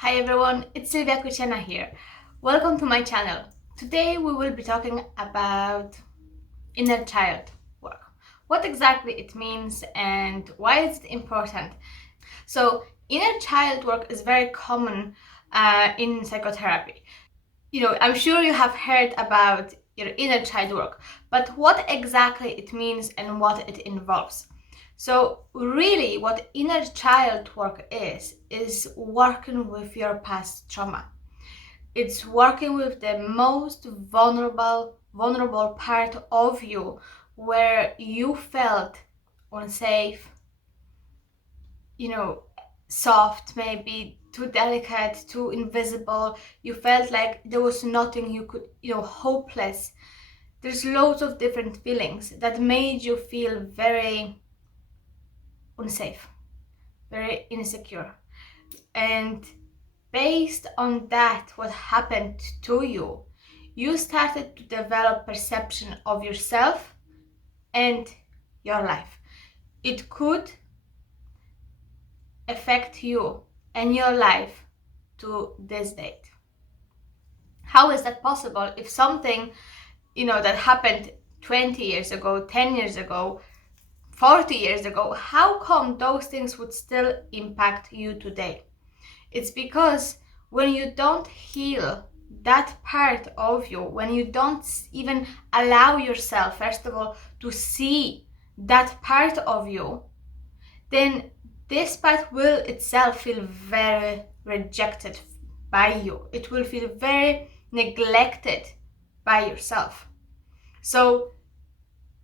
Hi everyone, it's Silvia Christiana here. Welcome to my channel. Today we will be talking about inner child work. What exactly it means and why it's important. So inner child work is very common in psychotherapy. I'm sure you have heard about your inner child work, but what exactly it means and what it involves. So really what inner child work is working with your past trauma. It's working with the most vulnerable part of you where you felt unsafe, soft, maybe too delicate, too invisible. You felt like there was nothing you could, hopeless. There's loads of different feelings that made you feel very unsafe, very insecure. And based on that, what happened to you, you started to develop perception of yourself and your life. It could affect you and your life to this date. How is that possible if something, that happened 20 years ago, 10 years ago, 40 years ago, how come those things would still impact you today? It's because when you don't heal that part of you, when you don't even allow yourself, first of all, to see that part of you, then this part will itself feel very rejected by you. It will feel very neglected by yourself. So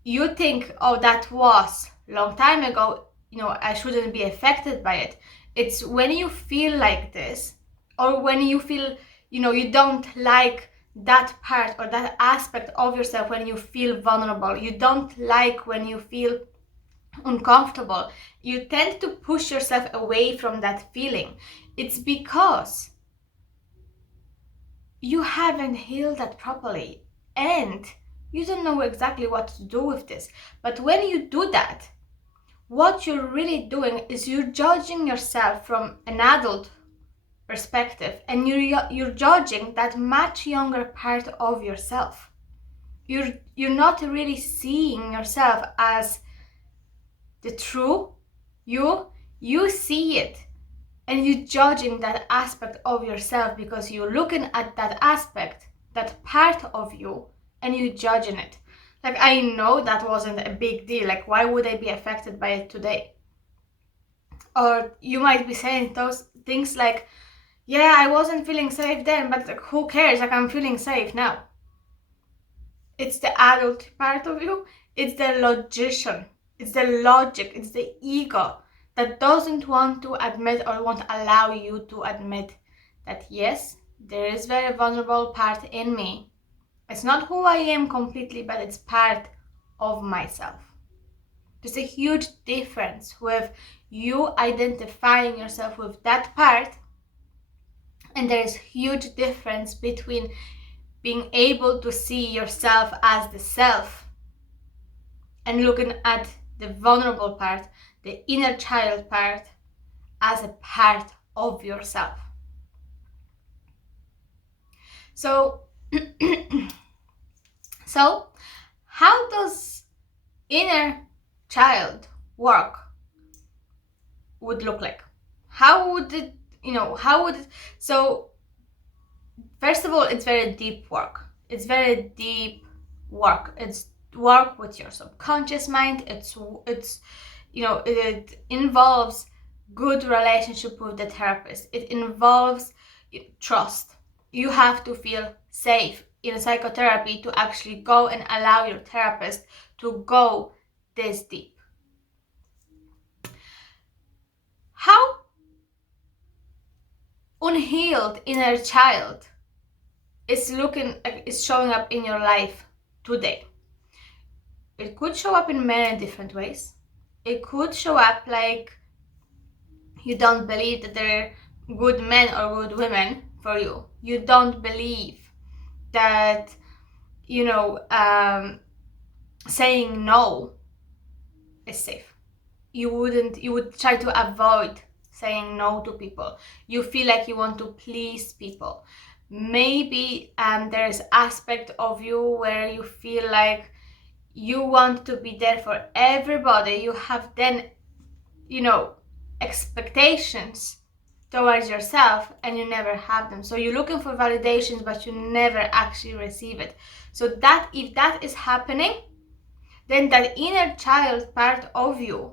you think, oh, that was a long time ago, I shouldn't be affected by it. It's when you feel like this, or when you feel, you don't like that part or that aspect of yourself, when you feel vulnerable, you don't like when you feel uncomfortable, you tend to push yourself away from that feeling. It's because you haven't healed that properly and you don't know exactly what to do with this. But when you do that, what you're really doing is you're judging yourself from an adult perspective, and you're judging that much younger part of yourself. You're not really seeing yourself as the true you. You see it and you're judging that aspect of yourself because you're looking at that aspect, that part of you, and you're judging it. Like, I know that wasn't a big deal. Like, why would I be affected by it today? Or you might be saying those things like, yeah, I wasn't feeling safe then, but like, who cares? Like, I'm feeling safe now. It's the adult part of you. It's the logician. It's the logic. It's the ego that doesn't want to admit or won't allow you to admit that, yes, there is very vulnerable part in me. It's not who I am completely, but it's part of myself. There's a huge difference with you identifying yourself with that part, and there is huge difference between being able to see yourself as the self and looking at the vulnerable part, the inner child part, as a part of yourself. So, how does inner child work would look like? How would it, so first of all, it's very deep work. It's very deep work. It's work with your subconscious mind. It involves good relationship with the therapist. It involves trust. You have to feel safe in psychotherapy to actually go and allow your therapist to go this deep. How unhealed inner child is showing up in your life today? It could show up in many different ways. It could show up like you don't believe that there are good men or good women for you. You don't believe that, saying no is safe. You would try to avoid saying no to people. You feel like you want to please people. Maybe there's aspect of you where you feel like you want to be there for everybody. You have then, expectations towards yourself and you never have them. So you're looking for validations, but you never actually receive it. So that if that is happening, then that inner child part of you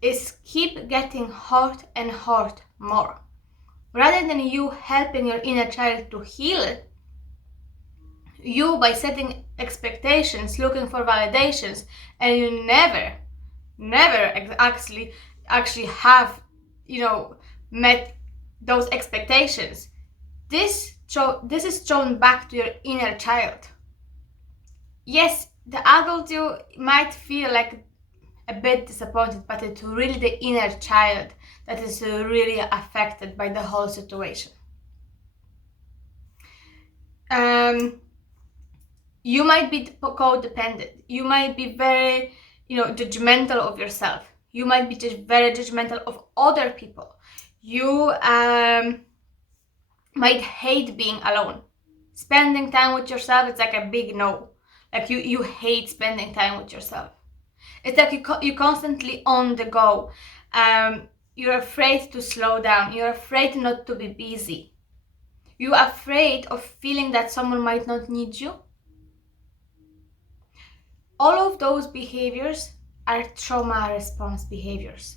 is keep getting hurt and hurt more. Rather than you helping your inner child to heal it, you by setting expectations, looking for validations, and you never actually have, met those expectations. This is thrown back to your inner child. Yes, the adult you might feel like a bit disappointed, but it's really the inner child that is really affected by the whole situation. You might be codependent. You might be very, judgmental of yourself. You might be just very judgmental of other people. You might hate being alone. Spending time with yourself, it's like a big no. Like you hate spending time with yourself. It's like you're constantly on the go. You're afraid to slow down. You're afraid not to be busy. You're afraid of feeling that someone might not need you. All of those behaviors are trauma response behaviors.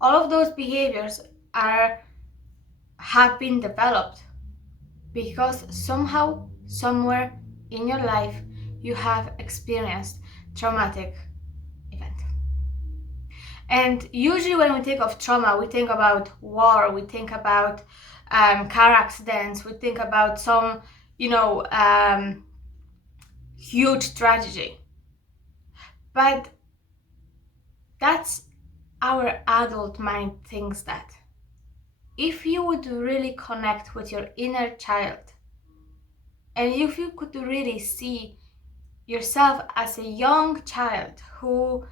All of those behaviors have been developed because somehow, somewhere in your life, you have experienced traumatic event. And usually when we think of trauma, we think about war, we think about car accidents, we think about some, huge tragedy. But that's our adult mind thinks that. If you would really connect with your inner child, and if you could really see yourself as a young child who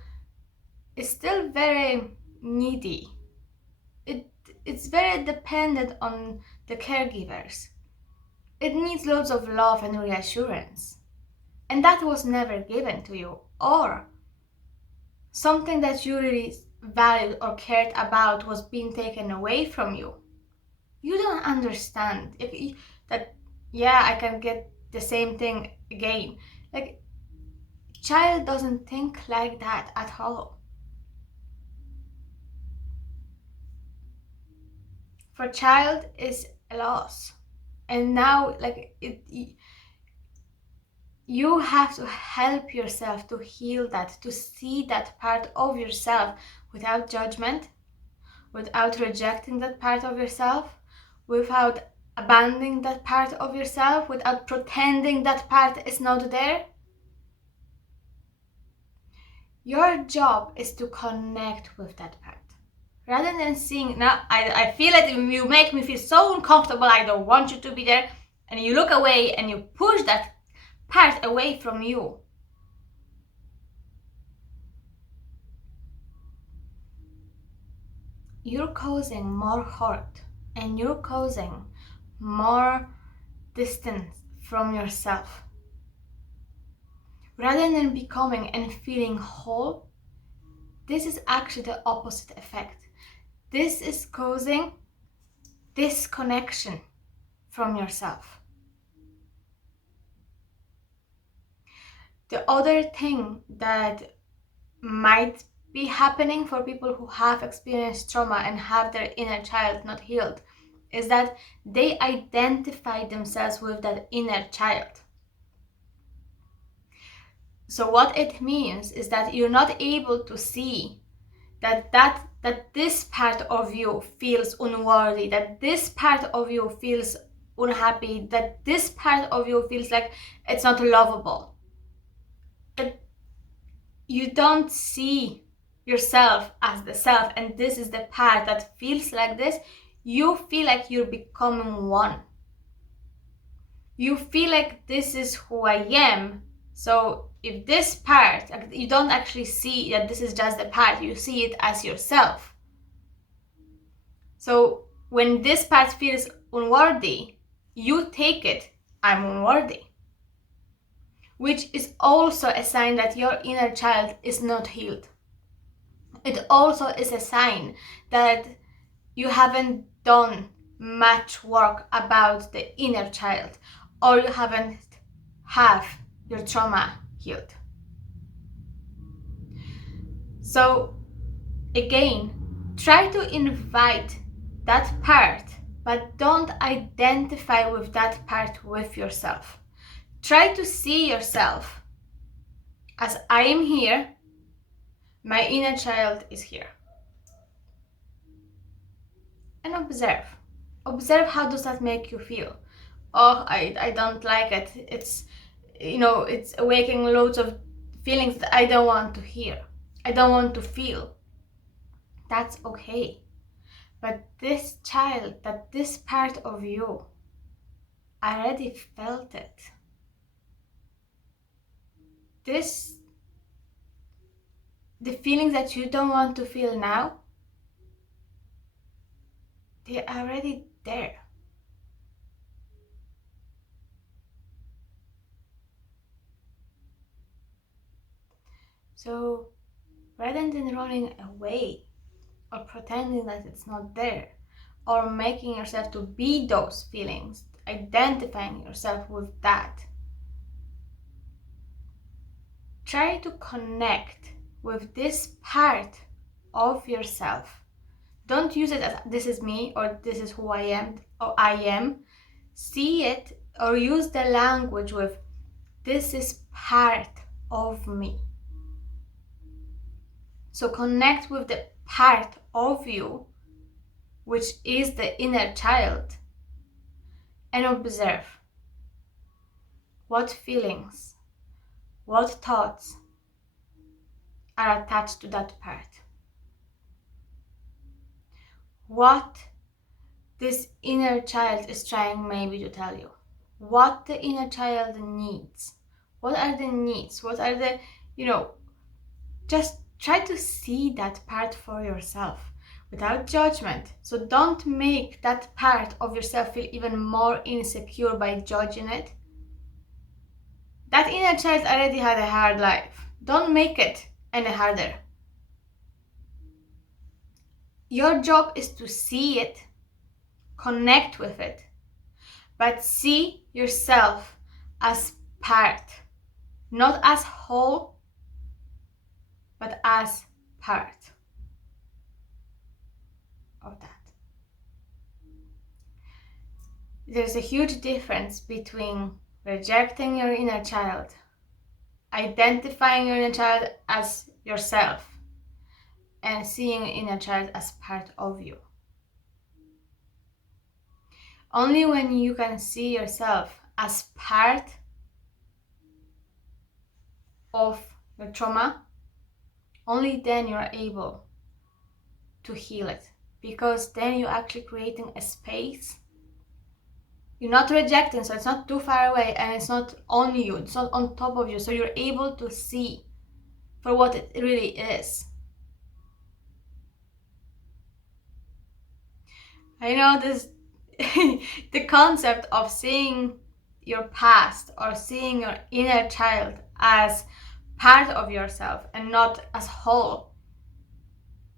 is still very needy, it's very dependent on the caregivers. It needs loads of love and reassurance. And that was never given to you, or something that you really valued or cared about was being taken away from you. You don't understand that, I can get the same thing again. Like, child doesn't think like that at all. For child is a loss. And now, you have to help yourself to heal that, to see that part of yourself without judgment, without rejecting that part of yourself, without abandoning that part of yourself, without pretending that part is not there. Your job is to connect with that part. Rather than seeing, now I feel that you make me feel so uncomfortable, I don't want you to be there, and you look away and you push that part away from you. You're causing more hurt and you're causing more distance from yourself. Rather than becoming and feeling whole, this is actually the opposite effect. This is causing disconnection from yourself. The other thing that might be happening for people who have experienced trauma and have their inner child not healed is that they identify themselves with that inner child. So what it means is that you're not able to see that this part of you feels unworthy, that this part of you feels unhappy, that this part of you feels like it's not lovable. That you don't see yourself as the self, and this is the part that feels like this. You feel like you're becoming one. You feel like this is who I am. So if this part, you don't actually see that this is just the part, you see it as yourself. So when this part feels unworthy, you take it, I'm unworthy, which is also a sign that your inner child is not healed. It also is a sign that you haven't done much work about the inner child, or you haven't have your trauma healed. So again, try to invite that part, but don't identify with that part with yourself. Try to see yourself as I am here, my inner child is here. And observe. Observe, how does that make you feel? Oh, I don't like it. It's awakening loads of feelings that I don't want to hear. I don't want to feel. That's okay. But this child, this part of you, already felt it. The feelings that you don't want to feel now, they're already there. So rather than running away or pretending that it's not there, or making yourself to be those feelings, identifying yourself with that, try to connect with this part of yourself. Don't use it as this is me, or this is who I am, or I am. See it, or use the language with this is part of me. So connect with the part of you, which is the inner child, and observe what feelings, what thoughts are attached to that part. What this inner child is trying maybe to tell you. What the inner child needs. What are the needs? What are the, just try to see that part for yourself without judgment. So don't make that part of yourself feel even more insecure by judging it. That inner child already had a hard life. Don't make it any harder. Your job is to see it, connect with it, but see yourself as part, not as whole, but as part of that. There's a huge difference between rejecting your inner child, identifying your inner child as yourself, and seeing your inner child as part of you. Only when you can see yourself as part of your trauma, only then you're able to heal it, because then you're actually creating a space. You're not rejecting, so it's not too far away, and it's not on you, it's not on top of you, so you're able to see for what it really is. I know this the concept of seeing your past or seeing your inner child as part of yourself and not as whole,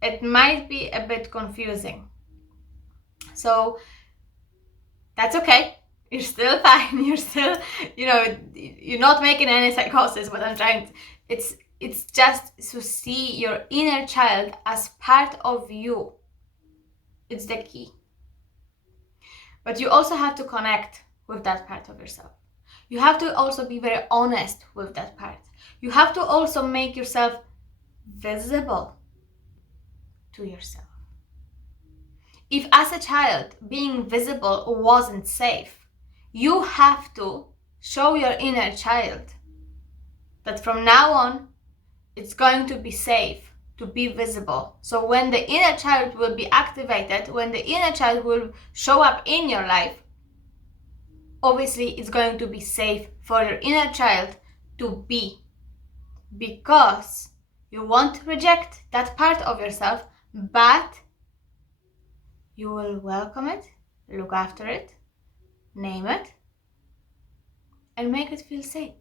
it might be a bit confusing. So that's okay. You're still fine. You're still, you're not making any psychosis. What I'm trying, it's just to see your inner child as part of you. It's the key. But you also have to connect with that part of yourself. You have to also be very honest with that part. You have to also make yourself visible to yourself. If as a child being visible wasn't safe, you have to show your inner child that from now on it's going to be safe to be visible. So when the inner child will be activated, when the inner child will show up in your life, obviously it's going to be safe for your inner child to be, because you won't reject that part of yourself, but You will welcome it, look after it, name it, and make it feel safe.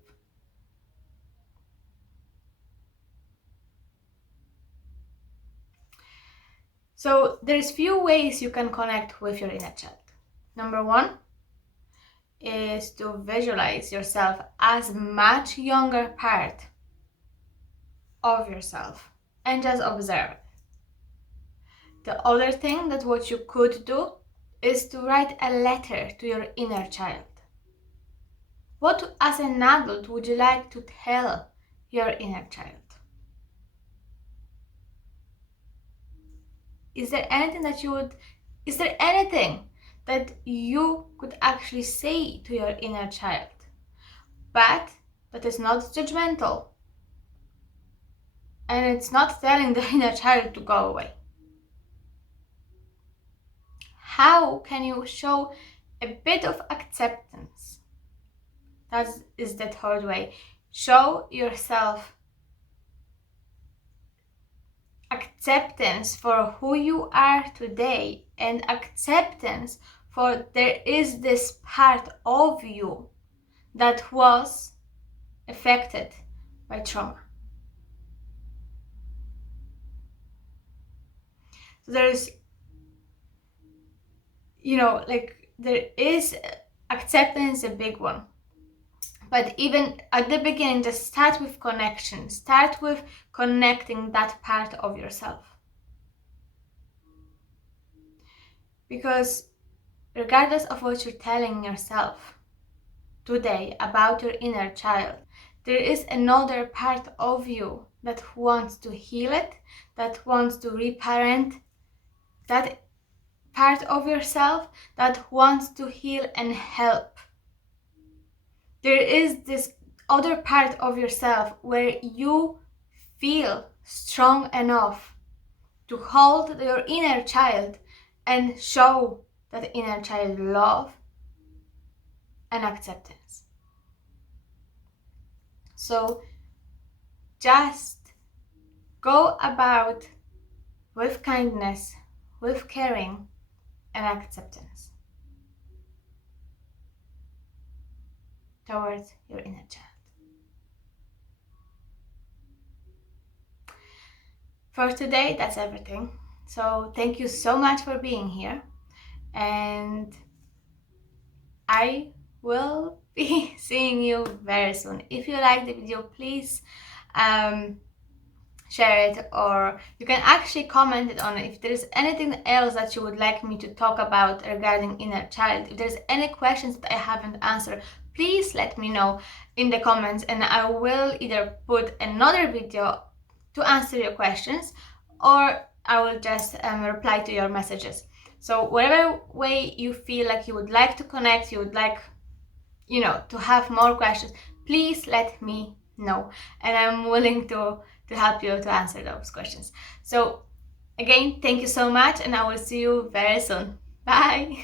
So there's few ways you can connect with your inner child. Number one is to visualize yourself as much younger part of yourself and just observe it. The other thing that what you could do is to write a letter to your inner child. What as an adult would you like to tell your inner child? Is there anything that you could actually say to your inner child, but that is not judgmental and it's not telling the inner child to go away? How can you show a bit of acceptance? That is the third way. Show yourself acceptance for who you are today and acceptance for there is this part of you that was affected by trauma. So there's, there is acceptance, a big one. But even at the beginning, just start with connection. Start with connecting that part of yourself. Because regardless of what you're telling yourself today about your inner child, there is another part of you that wants to heal it, that wants to reparent that part of yourself, that wants to heal and help. There is this other part of yourself where you feel strong enough to hold your inner child and show that inner child love and acceptance. So just go about with kindness, with caring and acceptance towards your inner child. For today, that's everything. So thank you so much for being here, and I will be seeing you very soon. If you like the video, please share it, or you can actually comment it on it. If there's anything else that you would like me to talk about regarding inner child, if there's any questions that I haven't answered, please let me know in the comments, and I will either put another video to answer your questions, or I will just reply to your messages. So whatever way you feel like you would like to connect, you would like, to have more questions, please let me know, and I'm willing to help you to answer those questions. So again, thank you so much, and I will see you very soon. Bye.